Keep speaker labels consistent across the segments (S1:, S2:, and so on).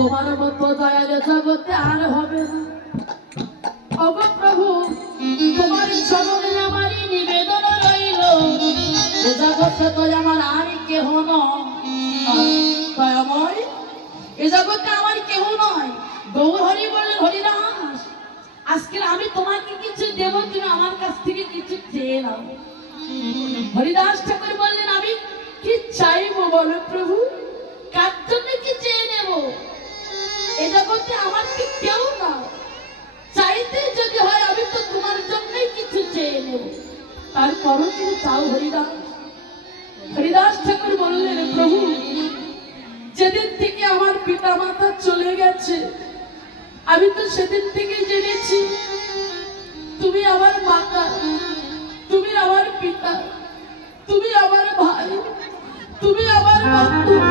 S1: তোমার মতো দয়ালে জগতে আর হবে না। প্রভু, তোমার চরণে আমারই নিবেদন রইল। জগতে তো আমার আর কেহ নয়। এ জগতে আমার কেহ নয়। গৌর হরি বললেন হরিদাস, আজকে আমি তোমাকে কিছু দেব, তুমি আমার কাছ থেকে কিছু চেয়ে নাও। হরিদাস ঠাকুর বললেন, আমি কি চাইব বলো প্রভু? কার জন্য কি চেয়ে নেব? এ জগতে আমার কি কেউ না। চাইতে যদি হয় আমি তো তোমার জন্যই কিছু চেয়ে নেব। তারপরও তুমি চাও হরিদাস। হরিদাস ঠাকুর বললেন, প্রভু, যেদিন থেকে আমার পিতা মাতা চলে গেছে, আমি তো সেদিন থেকে জেনেছি, তুমি আমার মাতা, তুমি আমার পিতা, তুমি আমার ভাই, তুমি আমার বন্ধু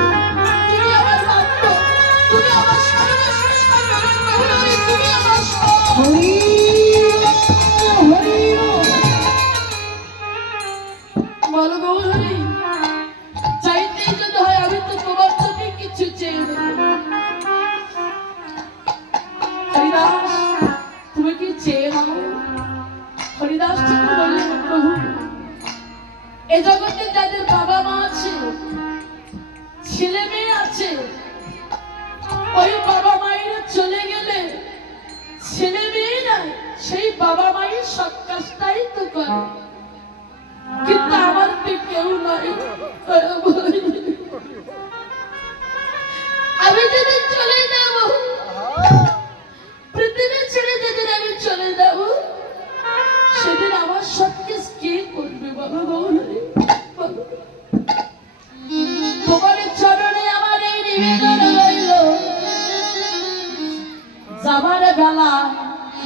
S1: জগতে যাদের বাবা মা আছে ছেলে মেয়ে আছে। ওই বাবা মায়েরা চলে ছেলে মেয়ে নাই, সেই বাবা মায়ের সব কাজটাই তো করে। কিন্তু আমার তো কেউ নাই আমি যেদিন চলে যাব, পৃথিবী ছেড়ে যেদিন আমি চলে যাব, সেদিন আমার সব কিছু কে করবে বাবা গৌরী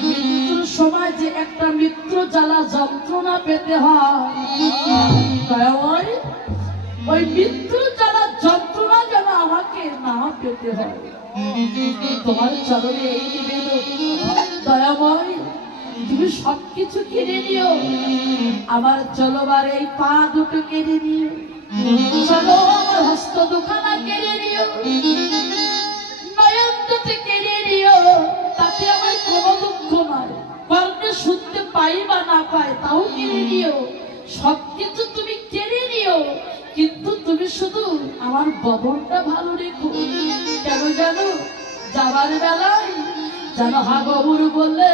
S1: মৃত্যুর সময় যে একটা মৃত্যু জ্বালা যন্ত্রণা পেতে হয়। ওই মৃত্যু জ্বালা যন্ত্রণা যেন আমাকে না পেতে হয়। তোমার চরণে এই নিবেদন। দয়াময়, তুমি সবকিছু কিনে নিও। আমার চলবার এই পা দুটো কেড়ে নিও চলো আমার হস্ত দুখানা কেড়ে নিও। তাও কেড়ে নিও সবকিছু তুমি কেড়ে নিও কিন্তু তুমি শুধু আমার বদনটা ভালো রেখো। কেন জানো? যাবার বেলায় যেন হাগবুর বলে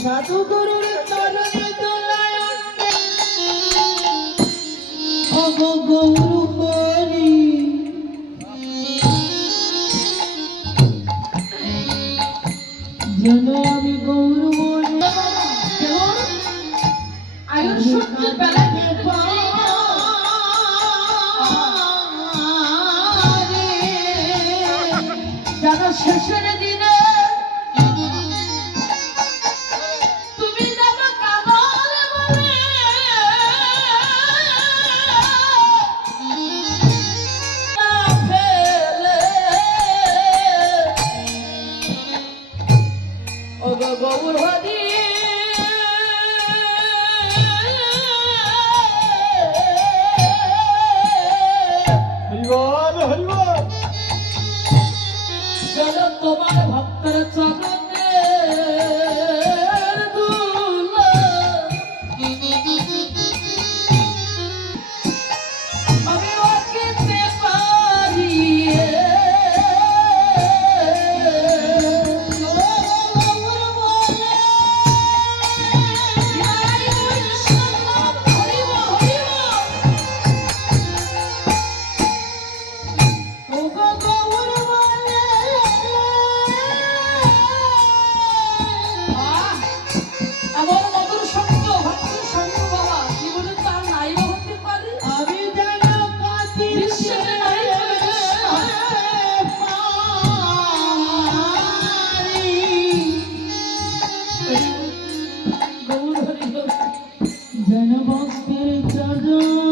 S1: সাধুগুরুর চরণে তোলায় গৌরু করি যেন আমি গৌরু আয়ুষ বেলা
S2: Zainab, I'll
S1: spend it on you.